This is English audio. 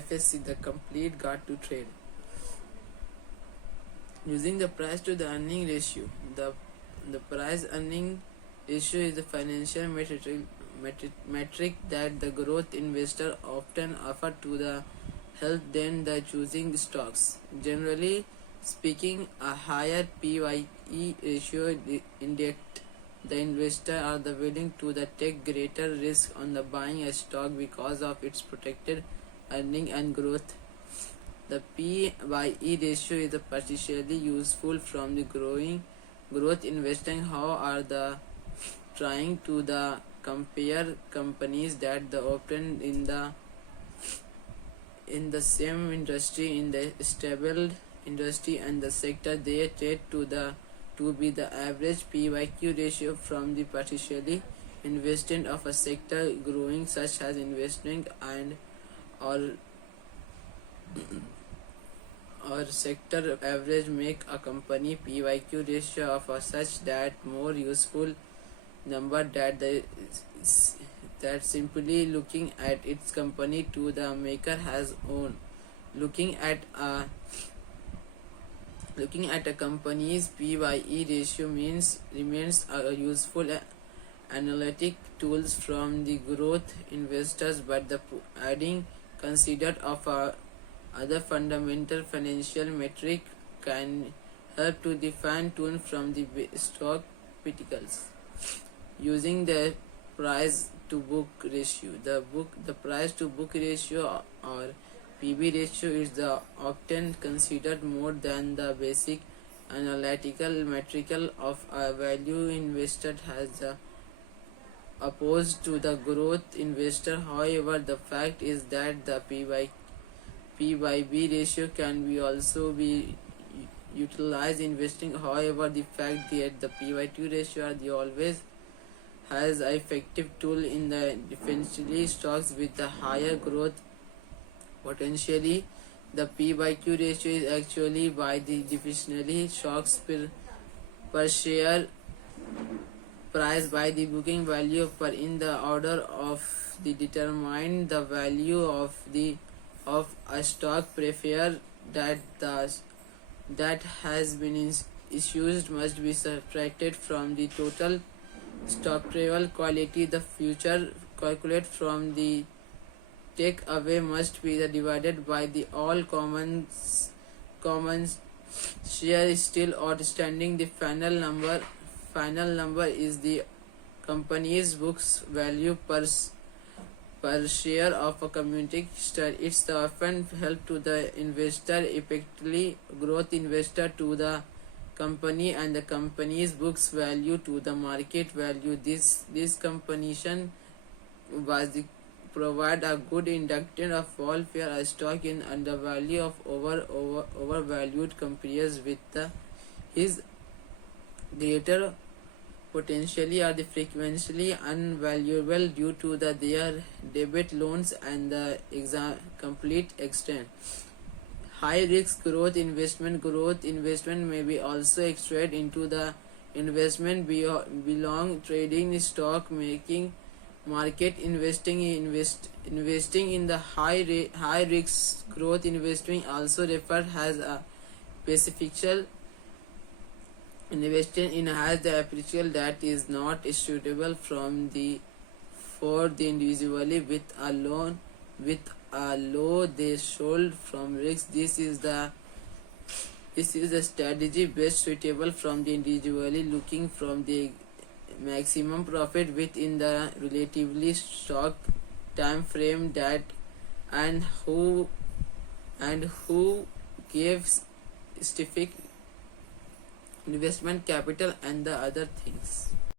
FSC, the Complete Guide to Trade. Using the price to the earning ratio. The price earning ratio is the financial metric that the growth investor often offer to the help them the choosing stocks. Generally speaking, a higher PYE ratio indicates the investor are the willing to the take greater risk on the buying a stock because of its protected earning and growth. The P/E ratio is particularly useful from the growth investing. How are the trying to the compare companies that the often in the same industry, in the stable industry and the sector they trade to be the average PYQ ratio from the particularly investment of a sector growing such as investment and or sector average make a company PYQ ratio of a such that more useful number that simply looking at its company to the maker has own. Looking at a company's PYE ratio remains a useful analytic tools from the growth investors, but the adding considered of other fundamental financial metric can help to define tune from the stock criticals. Using the price to book ratio. The price to book ratio or PB ratio is the often considered more than the basic analytical metric of a value investor has opposed to the growth investor. However, the fact is that the P/B ratio can be also be utilized investing. However, the fact that the P/Q ratio are the always has an effective tool in the defensively stocks with the higher growth potentially. The P/Q ratio is actually by the definitionally stocks per share price by the booking value per in the order of the determine the value of a stock prefer that has been issued must be subtracted from the total stock travel quality. The future calculate from the take away must be divided by the all common share still outstanding. The final number is the company's books value per share of a community share. It's often help to the investor effectively growth investor to the company and the company's books value to the market value. This combination was the provide a good induction of all fair stock in undervalue of overvalued compares with his greater potentially are the frequently unvaluable due to their debit loans and the complete extent. High risk growth investment may be also extracted into the investment belong trading stock making market investing in the high risk growth investing also referred as a specific investing in has the appraisal that is not suitable for the individually with a low threshold from risk. This is the strategy best suitable from the individually looking from the maximum profit within the relatively short time frame that and who gives specific investment capital and the other things.